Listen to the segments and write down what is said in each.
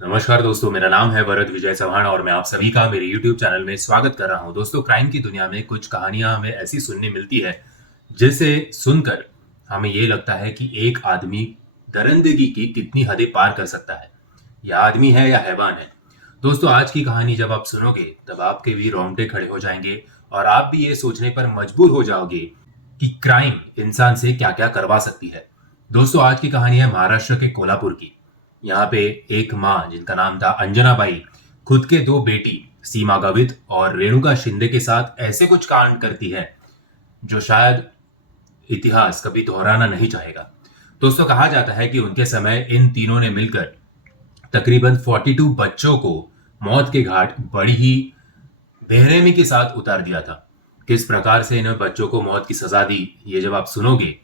नमस्कार दोस्तों, मेरा नाम है भरत विजय चौहान और मैं आप सभी का मेरे YouTube चैनल में स्वागत कर रहा हूं। दोस्तों, क्राइम की दुनिया में कुछ कहानियां हमें ऐसी सुनने मिलती है जिसे सुनकर हमें ये लगता है कि एक आदमी दरिंदगी की कितनी हदें पार कर सकता है। यह आदमी है या हैवान है। दोस्तों, आज की कहानी जब आप सुनोगे तब आपके भी रोंगटे खड़े हो जाएंगे और आप भी ये सोचने पर मजबूर हो जाओगे कि क्राइम इंसान से क्या क्या करवा सकती है। दोस्तों, आज की कहानी है महाराष्ट्र के कोल्हापुर की। यहाँ पे एक माँ जिनका नाम था अंजना बाई खुद के दो बेटी सीमा गावित और रेणुका शिंदे के साथ ऐसे कुछ कांड करती है जो शायद इतिहास कभी दोहराना नहीं चाहेगा। दोस्तों, कहा जाता है कि उनके समय इन तीनों ने मिलकर तकरीबन 42 बच्चों को मौत के घाट बड़ी ही बेरहमी के साथ उतार दिया था। किस प्रकार से इन बच्चों को मौत की सजा दी, ये जब आप सुनोगे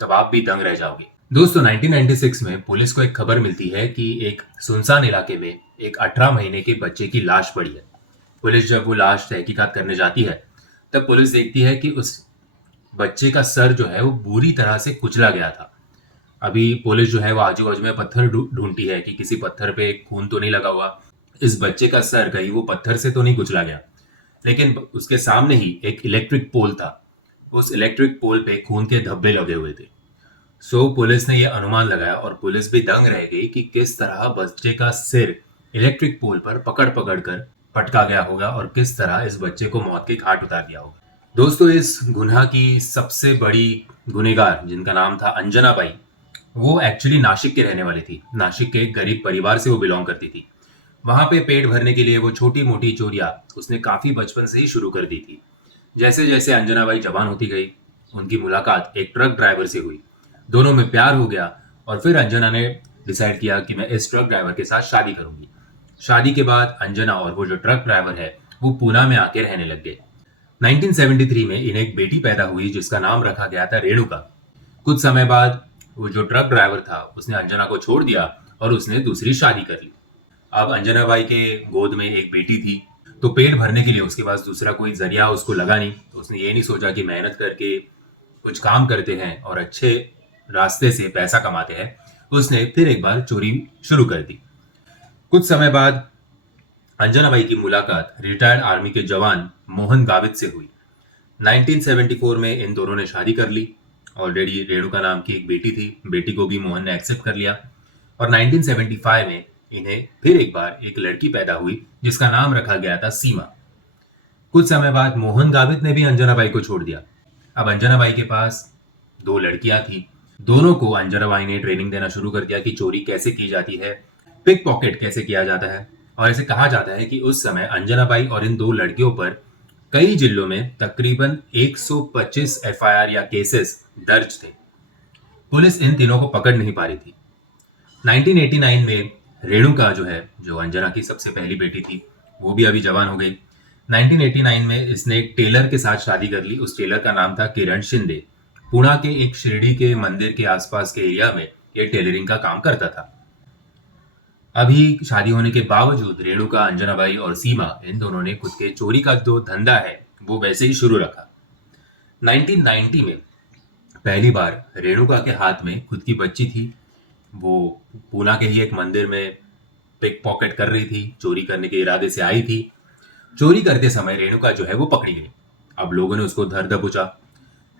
तब आप भी दंग रह जाओगे। दोस्तों, 1996 में पुलिस को एक खबर मिलती है कि एक सुनसान इलाके में एक 18 महीने के बच्चे की लाश पड़ी है। पुलिस जब वो लाश तहकीकात करने जाती है तब पुलिस देखती है कि उस बच्चे का सर जो है वो बुरी तरह से कुचला गया था। अभी पुलिस जो है वो आजू बाजू में पत्थर ढूंढती है कि किसी पत्थर पे खून तो नहीं लगा हुआ, इस बच्चे का सर कहीं वो पत्थर से तो नहीं कुचला गया। लेकिन उसके सामने ही एक इलेक्ट्रिक पोल था। उस इलेक्ट्रिक पोल पे खून के धब्बे लगे हुए थे। पुलिस ने यह अनुमान लगाया और पुलिस भी दंग रह गई कि किस तरह बच्चे का सिर इलेक्ट्रिक पोल पर पकड़ पकड़ कर पटका गया होगा और किस तरह इस बच्चे को मौत के घाट उतार दिया होगा। दोस्तों, इस गुनाह की सबसे बड़ी गुनेगार जिनका नाम था अंजना बाई, वो एक्चुअली नासिक के रहने वाली थी। नासिक के एक गरीब परिवार से वो बिलोंग करती थी। वहां पे पेट भरने के लिए वो छोटी मोटी चोरियां उसने काफी बचपन से ही शुरू कर दी थी। जैसे जैसे अंजना बाई जवान होती गई, उनकी मुलाकात एक ट्रक ड्राइवर से हुई। दोनों में प्यार हो गया और फिर अंजना ने डिसाइड किया कि मैं इस ट्रक ड्राइवर के साथ शादी करूंगी। शादी के बाद अंजना और वो जो ट्रक ड्राइवर है वो पूना में आके रहने लग गए। 1973 में इन्हें एक बेटी पैदा हुई जिसका नाम रखा गया था रेणुका। कुछ समय बाद वो जो ट्रक ड्राइवर था उसने अंजना को छोड़ दिया और उसने दूसरी शादी कर ली। अब अंजना बाई के गोद में एक बेटी थी, तो पेट भरने के लिए उसके पास दूसरा कोई जरिया उसको लगा नहीं। तो उसने ये नहीं सोचा कि मेहनत करके कुछ काम करते हैं और अच्छे रास्ते से पैसा कमाते हैं। उसने फिर एक बार चोरी शुरू कर दी। कुछ समय बाद अंजना बाई की मुलाकात रिटायर्ड आर्मी के जवान मोहन गावित से हुई। 1974 में इन दोनों ने शादी कर ली। ऑलरेडी रेणुका नाम की एक बेटी थी, बेटी को भी मोहन ने एक्सेप्ट कर लिया और 1975 में इन्हें फिर एक बार एक लड़की पैदा हुई जिसका नाम रखा गया था सीमा। कुछ समय बाद मोहन गावित ने भी अंजना बाई को छोड़ दिया। अब अंजना बाई के पास दो लड़कियां थी। दोनों को अंजना बाई ने ट्रेनिंग देना शुरू कर दिया कि चोरी कैसे की जाती है, पिक पॉकेट कैसे किया जाता है। और ऐसे कहा जाता है कि उस समय अंजना बाई और इन दो लड़कियों पर कई जिलों में तकरीबन 125 एफआईआर या केसेस दर्ज थे। पुलिस इन तीनों को पकड़ नहीं पा रही थी। 1989 में रेणुका जो है, जो अंजना की सबसे पहली बेटी थी, वो भी अभी जवान हो गई। 1989 में इसने एक टेलर के साथ शादी कर ली। उस टेलर का नाम था किरण शिंदे। पुणे के एक शिरडी के मंदिर के आसपास के एरिया में ये टेलरिंग का काम करता था। अभी शादी होने के बावजूद रेणुका, अंजनाबाई और सीमा इन दोनों ने खुद के चोरी का जो धंधा है वो वैसे ही शुरू रखा। 1990 में पहली बार रेणुका के हाथ में खुद की बच्ची थी। वो पूना के ही एक मंदिर में पिक पॉकेट कर रही थी, चोरी करने के इरादे से आई थी। चोरी करते समय रेणुका जो है वो पकड़ी गई। अब लोगों ने उसको धर दबोचा।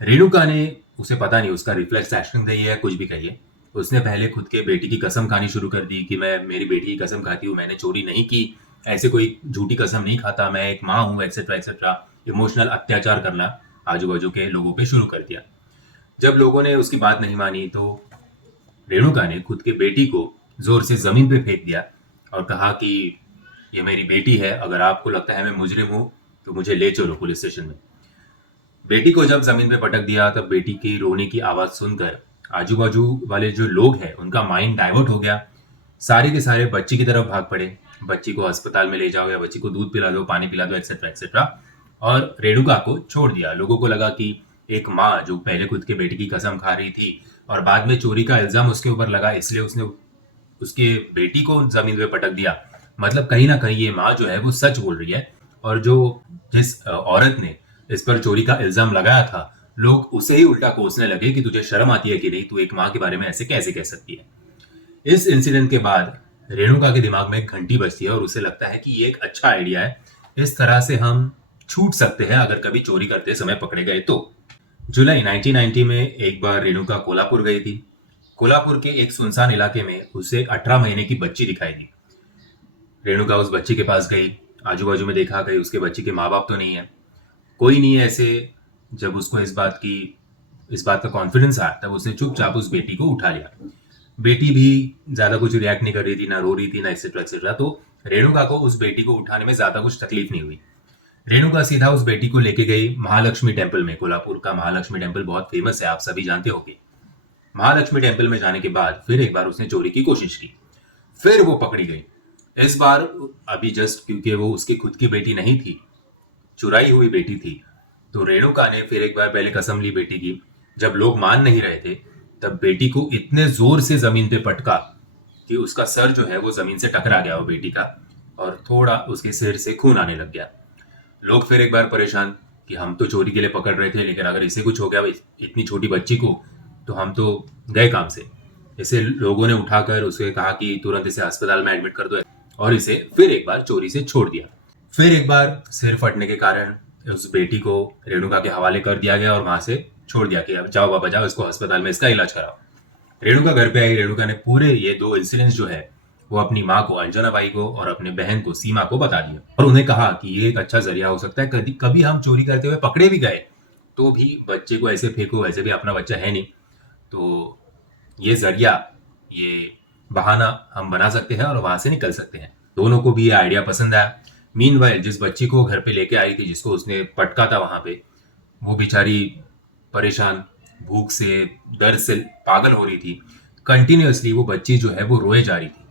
रेणुका ने, उसे पता नहीं उसका रिफ्लेक्स एक्शन कहिए या कुछ भी कहिए, उसने पहले खुद के बेटी की कसम खानी शुरू कर दी कि मैं मेरी बेटी की कसम खाती हूँ, मैंने चोरी नहीं की, ऐसे कोई झूठी कसम नहीं खाता, मैं एक माँ हूँ, एक्सेट्रा एक्सेट्रा। इमोशनल अत्याचार करना आजू बाजू के लोगों पे शुरू कर दिया। जब लोगों ने उसकी बात नहीं मानी तो रेणुका ने खुद के बेटी को जोर से जमीन पे फेंक दिया और कहा कि ये मेरी बेटी है, अगर आपको लगता है मैं मुजरिम हूं तो मुझे ले चलो पुलिस स्टेशन में। बेटी को जब जमीन पे पटक दिया तब बेटी की रोने की आवाज सुनकर आजू बाजू वाले जो लोग हैं उनका माइंड डाइवर्ट हो गया। सारे के सारे बच्ची की तरफ भाग पड़े। बच्ची को अस्पताल में ले जाओ या बच्ची को दूध पिला दो, पानी पिला दो, एक्सेट्रा एक्सेट्रा। और रेणुका को छोड़ दिया। लोगों को लगा कि एक माँ जो पहले खुद के बेटी की कसम खा रही थी और बाद में चोरी का इल्जाम उसके ऊपर लगा, इसलिए उसने उसके बेटी को जमीन पे पटक दिया, मतलब कहीं ना कहीं ये माँ जो है वो सच बोल रही है। और जो जिस औरत ने इस पर चोरी का इल्जाम लगाया था, लोग उसे ही उल्टा कोसने लगे कि तुझे शर्म आती है कि नहीं, तू एक माँ के बारे में ऐसे कैसे कह सकती है। इस इंसिडेंट के बाद रेणुका के दिमाग में एक घंटी बजती है और उसे लगता है कि ये एक अच्छा आइडिया है, इस तरह से हम छूट सकते हैं अगर कभी चोरी करते समय पकड़े गए तो। जुलाई 1990 में एक बार रेणुका कोल्हापुर गई थी। कोल्हापुर के एक सुनसान इलाके में उसे 18 महीने की बच्ची दिखाई दी। रेणुका उस बच्ची के पास गई, आजू बाजू में देखा, कहीं उसके बच्ची के माँ बाप तो नहीं है, कोई नहीं है ऐसे। जब उसको इस बात का कॉन्फिडेंस आया तब उसने चुपचाप उस बेटी को उठा लिया। बेटी भी ज्यादा कुछ रिएक्ट नहीं कर रही थी, ना रो रही थी, ना एक्सेट्रा एक्सेट्रा। तो रेणुका को उस बेटी को उठाने में ज्यादा कुछ तकलीफ नहीं हुई। रेणुका सीधा उस बेटी को लेके गई महालक्ष्मी टेम्पल में। कोल्हापुर का महालक्ष्मी टेम्पल बहुत फेमस है, आप सभी जानते होंगे। महालक्ष्मी टेम्पल में जाने के बाद फिर एक बार उसने चोरी की कोशिश की, फिर वो पकड़ी गई। इस बार अभी जस्ट क्योंकि वो उसकी खुद की बेटी नहीं थी, चुराई हुई बेटी थी, तो रेणुका ने फिर एक बार पहले कसम ली बेटी की। जब लोग मान नहीं रहे थे तब बेटी को इतने जोर से जमीन पे पटका कि उसका सर जो है वो जमीन से टकरा गया वो बेटी का, और थोड़ा उसके सिर से खून आने लग गया। लोग फिर एक बार परेशान कि हम तो चोरी के लिए पकड़ रहे थे, लेकिन अगर इसे कुछ हो गया इतनी छोटी बच्ची को, तो हम तो गए काम से। इसे लोगों ने उठाकर उसे कहा कि तुरंत इसे अस्पताल में एडमिट कर दो, और इसे फिर एक बार चोरी से छोड़ दिया। फिर एक बार सिर फटने के कारण उस बेटी को रेणुका के हवाले कर दिया गया और वहां से छोड़ दिया कि अब जाओ बाबा जाओ, इसको अस्पताल में इसका इलाज कराओ। रेणुका घर पे आई। रेणुका ने पूरे ये 2 इंसिडेंट्स जो है वो अपनी माँ को, अंजना बाई को, और अपने बहन को, सीमा को बता दिया, और उन्हें कहा कि ये एक अच्छा जरिया हो सकता है। कभी कभी हम चोरी करते हुए पकड़े भी गए तो भी बच्चे को ऐसे फेंको, वैसे भी अपना बच्चा है नहीं, तो ये जरिया, ये बहाना हम बना सकते हैं और वहां से निकल सकते हैं। दोनों को भी ये आइडिया पसंद आया। मीनवाइल जिस बच्ची को घर पे लेके आई थी, जिसको उसने पटका था वहां पे, वो बेचारी परेशान, भूख से, दर्द से पागल हो रही थी। कंटिन्यूअसली वो बच्ची जो है वो रोए जा रही थी।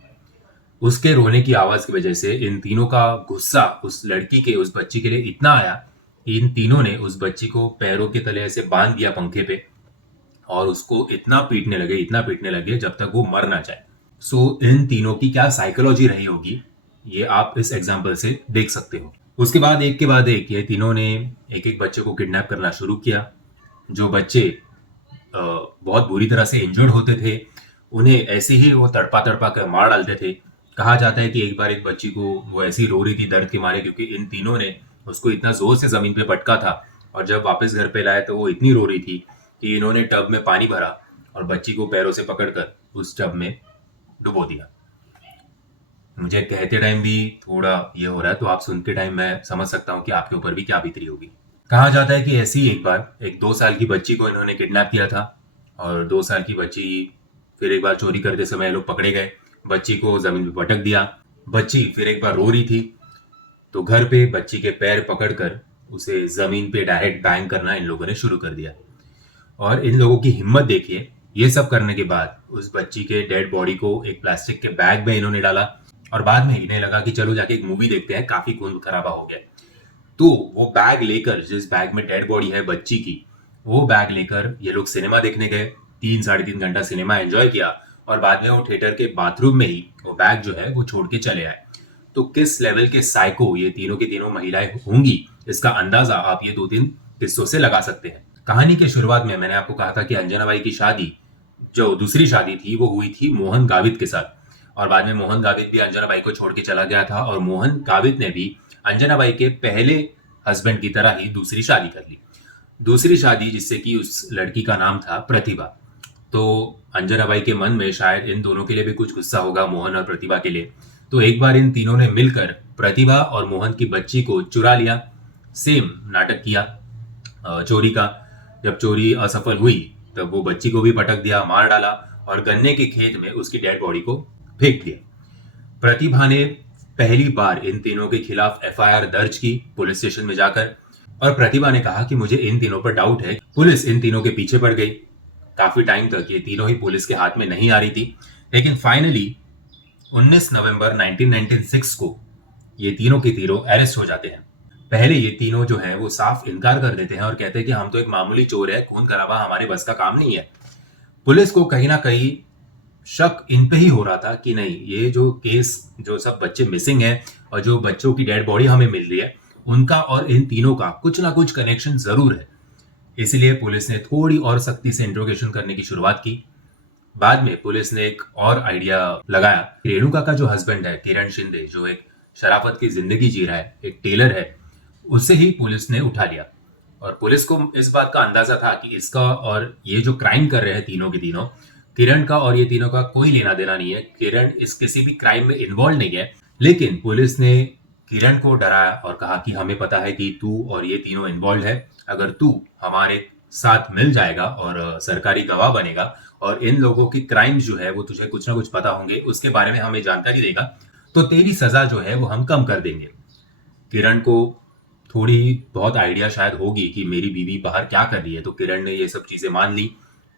उसके रोने की आवाज की वजह से इन तीनों का गुस्सा उस लड़की के, उस बच्ची के लिए इतना आया कि इन तीनों ने उस बच्ची को पैरों के तले ऐसे बांध दिया पंखे पे, और उसको इतना पीटने लगे जब तक वो मर ना जाए। सो इन तीनों की क्या साइकोलॉजी रही होगी, ये आप इस एग्जाम्पल से देख सकते हो। उसके बाद एक के बाद एक ये तीनों ने एक एक बच्चे को किडनैप करना शुरू किया। जो बच्चे बहुत बुरी तरह से इंजर्ड होते थे, उन्हें ऐसे ही वो तड़पा तड़पा कर मार डालते थे। कहा जाता है कि एक बार एक बच्ची को वो ऐसी रो रही थी दर्द के मारे, क्योंकि इन तीनों ने उसको इतना जोर से जमीन पे पटका था, और जब वापस घर पे लाए तो वो इतनी रो रही थी कि इन्होंने टब में पानी भरा और बच्ची को पैरों से पकड़कर उस टब में डुबो दिया। मुझे कहते टाइम भी थोड़ा ये हो रहा है, तो आप सुनते टाइम मैं समझ सकता हूँ कि आपके ऊपर भी क्या बीत रही होगी। कहा जाता है कि ऐसी ही एक बार एक 2 साल की बच्ची को इन्होंने किडनैप किया था, और 2 साल की बच्ची फिर एक बार चोरी करते समय लोग पकड़े गए। बच्ची को जमीन पे पटक दिया। बच्ची फिर एक बार रो रही थी, तो घर पे बच्ची के पैर पकड़कर उसे जमीन पे डायरेक्ट बैंग करना इन लोगों ने शुरू कर दिया। और इन लोगों की हिम्मत देखिए, ये सब करने के बाद उस बच्ची के डेड बॉडी को एक प्लास्टिक के बैग में इन्होंने डाला, और बाद में इन्हें लगा कि चलो जाके एक मूवी देखते हैं, काफी खून खराबा हो गया। तो वो बैग लेकर, जिस बैग में डेड बॉडी है बच्ची की, वो बैग लेकर ये लोग सिनेमा देखने गए। 3-3.5 घंटा सिनेमा एंजॉय किया, और बाद में वो थिएटर के बाथरूम में ही वो बैग जो है वो छोड़ के चले आए। तो किस लेवल के साइको ये तीनों की तीनों महिलाएं होंगी, इसका अंदाजा आप ये 2-3 किस्सों से लगा सकते हैं। कहानी के शुरुआत में मैंने आपको कहा था कि अंजना बाई की शादी, जो दूसरी शादी थी, वो हुई थी मोहन गावित के साथ, और बाद में मोहन गावित भी अंजना बाई को छोड़ के चला गया था, और मोहन गावित ने भी अंजना बाई के पहले हस्बैंड की तरह ही दूसरी शादी कर ली। दूसरी शादी जिससे कि उस लड़की का नाम था प्रतिभा। तो अंजना बाई के मन में शायद इन दोनों के लिए भी कुछ गुस्सा होगा, मोहन और प्रतिभा के लिए। तो एक बार इन तीनों ने मिलकर प्रतिभा और मोहन की बच्ची को चुरा लिया। सेम नाटक किया चोरी का। जब चोरी असफल हुई तब वो बच्ची को भी पटक दिया, मार डाला, और गन्ने के खेत में उसकी डेड बॉडी को फेंक दिया। प्रतिभा ने पहली बार इन तीनों के खिलाफ एफआईआर दर्ज की पुलिस स्टेशन में जाकर, और प्रतिभा ने कहा कि मुझे इन तीनों पर डाउट है। पुलिस इन तीनों के पीछे पड़ गई। काफी टाइम तक ये तीनों ही पुलिस के हाथ में नहीं आ रही थी, लेकिन फाइनली 19 नवंबर 1996 को ये तीनों के तीनों अरेस्ट हो जाते हैं। पहले ये तीनों जो है वो साफ इनकार कर देते हैं और कहते हैं कि हम तो एक मामूली चोर है, खून खराबा हमारे बस का काम नहीं है। पुलिस को कहीं ना कहीं शक इन पे ही हो रहा था कि नहीं, ये जो केस, जो सब बच्चे मिसिंग है और जो बच्चों की डेड बॉडी हमें मिल रही है, उनका और इन तीनों का कुछ ना कुछ कनेक्शन जरूर है। इसलिए पुलिस ने थोड़ी और सख्ती से इंट्रोगेशन करने की शुरुआत की। बाद में पुलिस ने एक और आइडिया लगाया। रेणुका का जो हस्बैंड है किरण शिंदे, जो एक शराफत की जिंदगी जी रहा है, एक टेलर है, उसे ही पुलिस ने उठा लिया। और पुलिस को इस बात का अंदाजा था कि इसका और ये जो क्राइम कर रहे हैं तीनों के तीनों, किरण का और ये तीनों का कोई लेना देना नहीं है। किरण इस किसी भी क्राइम में इन्वॉल्व नहीं है। लेकिन पुलिस ने किरण को डराया और कहा कि हमें पता है कि तू और ये तीनों इन्वॉल्व है। अगर तू हमारे साथ मिल जाएगा और सरकारी गवाह बनेगा और इन लोगों की क्राइम्स जो है वो तुझे कुछ ना कुछ पता होंगे, उसके बारे में हमें जानकारी देगा, तो तेरी सजा जो है वो हम कम कर देंगे। किरण को थोड़ी बहुत आइडिया शायद होगी कि मेरी बीवी बाहर क्या कर रही है, तो किरण ने ये सब चीजें मान ली,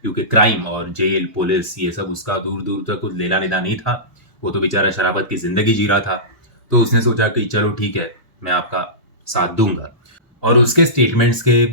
क्योंकि क्राइम और जेल पुलिस ये सब उसका दूर दूर तक कुछ लेना देना नहीं था। वो तो बेचारा शराबत की जिंदगी जी रहा था। तो उसने सोचा कि चलो ठीक है, मैं आपका साथ दूंगा। और उसके स्टेटमेंट्स के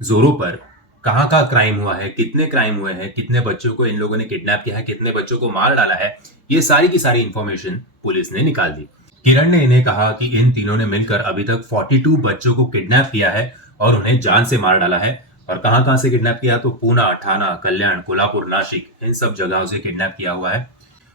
जोरों पर कहाँ का क्राइम हुआ है, कितने क्राइम हुए हैं, कितने बच्चों को इन लोगों ने किडनैप किया है, कितने बच्चों को मार डाला है, ये सारी की सारी इंफॉर्मेशन पुलिस ने निकाल दी। किरण ने इन्हें कहा कि इन तीनों ने मिलकर अभी तक 42 बच्चों को किडनैप किया है और उन्हें जान से मार डाला है। और कहां कहां से किडनैप किया, तो पूना, ठाना, कल्याण, कोल्हापुर, नासिक, इन सब जगहों से किडनैप किया हुआ है।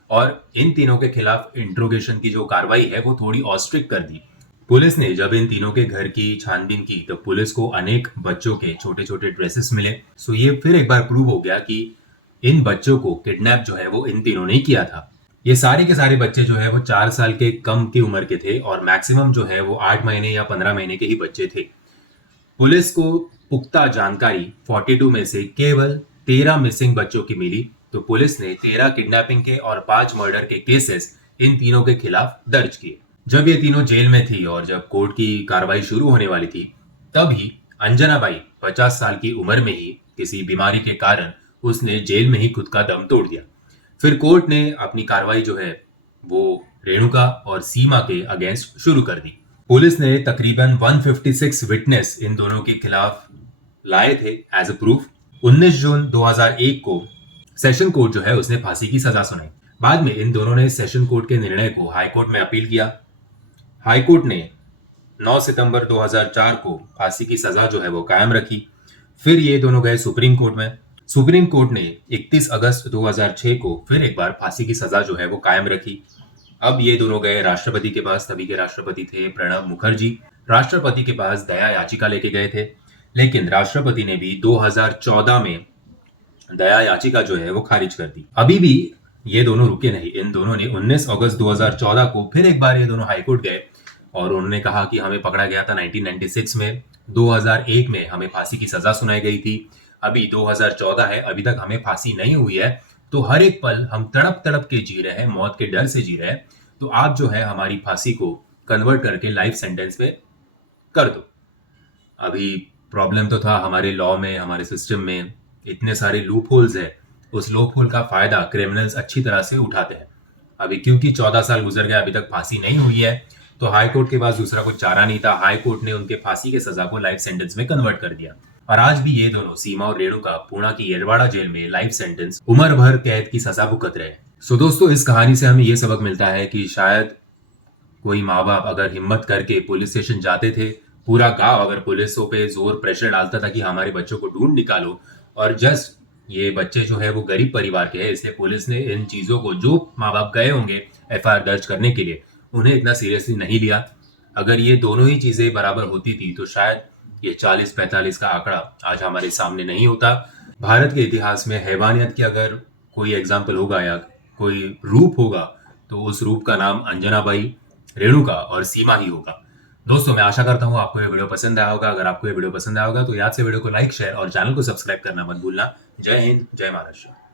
और इन तीनों के खिलाफ इंट्रोगेशन की जो कार्रवाई है वो थोड़ी ऑस्ट्रिक्ट कर दी। पुलिस ने जब इन तीनों के घर की छानबीन की तो पुलिस को अनेक बच्चों के छोटे छोटे ड्रेसेस मिले। सो ये फिर एक बार प्रूव हो गया कि इन बच्चों को किडनैप जो है वो इन तीनों ने ही किया था। ये सारे के सारे बच्चे जो है वो 4 साल के कम की उम्र के थे और मैक्सिमम जो है वो 8 महीने या 15 महीने के ही बच्चे थे। पुलिस को पुख्ता जानकारी 42 में से केवल 13 मिसिंग बच्चों की मिली, तो पुलिस ने 13 किडनैपिंग के और 5 मर्डर के केसेस इन तीनों के खिलाफ दर्ज किए। जब ये तीनों जेल में थी और जब कोर्ट की कार्रवाई शुरू होने वाली थी, तभी अंजना बाई 50 साल की उम्र में ही किसी बीमारी के कारण उसने जेल में ही खुद का दम तोड़ दिया। फिर कोर्ट ने अपनी कार्रवाई जो है वो रेणुका और सीमा के अगेंस्ट शुरू कर दी। पुलिस ने तकरीबन 156 विटनेस इन दोनों के खिलाफ लाए थे एज अ प्रूफ। 19 जून 2001 को सेशन कोर्ट जो है उसने फांसी की सजा सुनाई। बाद में इन दोनों ने सेशन कोर्ट के निर्णय को हाई कोर्ट में अपील किया। हाई कोर्ट ने 9 सितंबर 2004 को फांसी की सजा जो है वो कायम रखी। फिर ये दोनों गए सुप्रीम कोर्ट में। सुप्रीम कोर्ट ने 31 अगस्त 2006 को फिर एक बार फांसी की सजा जो है वो कायम रखी। अब ये दोनों गए राष्ट्रपति के पास। तभी के राष्ट्रपति थे प्रणब मुखर्जी। राष्ट्रपति के पास दया याचिका लेके गए थे, लेकिन राष्ट्रपति ने भी 2014 में दया याचिका जो है वो खारिज कर दी। अभी भी ये दोनों रुके नहीं। इन दोनों ने 19 अगस्त 2014 को फिर एक बार ये दोनों हाईकोर्ट गए और उन्होंने कहा कि हमें पकड़ा गया था 1996 में, 2001 में हमें फांसी की सजा सुनाई गई थी, अभी 2014 है, अभी तक हमें फांसी नहीं हुई है, तो हर एक पल हम तड़प तड़प के जी रहे हैं, मौत के डर से जी रहे हैं, तो आप जो है हमारी फांसी को कन्वर्ट करके लाइफ सेंटेंस में कर दो। अभी प्रॉब्लम तो था हमारे लॉ में, हमारे सिस्टम में इतने सारे लूप होल्स है, उस लूप होल का फायदा क्रिमिनल्स अच्छी तरह से उठाते हैं। अभी क्योंकि 14 साल गुजर गए, अभी तक फांसी नहीं हुई है, तो हाई कोर्ट के पास दूसरा कुछ चारा नहीं था। हाई कोर्ट ने उनके फांसी के सजा को लाइफ सेंटेंस में कन्वर्ट कर दिया। और आज भी ये दोनों सीमा और रेणुका पुणे की येरवाड़ा जेल में लाइफ सेंटेंस, उम्र भर कैद की सजा भुगत रहे। सो दोस्तों, इस कहानी से हमें ये सबक मिलता है कि शायद कोई माँ बाप अगर हिम्मत करके पुलिस स्टेशन जाते थे, पूरा गांव अगर पुलिसों पे जोर प्रेशर डालता था कि हमारे बच्चों को ढूंढ निकालो, और जस्ट ये बच्चे जो है वो गरीब परिवार के हैं, इसलिए पुलिस ने इन चीजों को, जो माँ बाप गए होंगे एफआईआर दर्ज करने के लिए, उन्हें इतना सीरियसली नहीं लिया। अगर ये दोनों ही चीजें बराबर होती थी तो शायद ये 40-45 का आंकड़ा आज हमारे सामने नहीं होता। भारत के इतिहास में हैवानियत की अगर कोई एग्जाम्पल होगा या कोई रूप होगा, तो उस रूप का नाम अंजना बाई, रेणुका और सीमा ही होगा। दोस्तों, मैं आशा करता हूँ आपको ये वीडियो पसंद आया होगा। अगर आपको ये वीडियो पसंद आया होगा तो याद से वीडियो को लाइक, शेयर और चैनल को सब्सक्राइब करना मत भूलना। जय हिंद, जय महाराष्ट्र।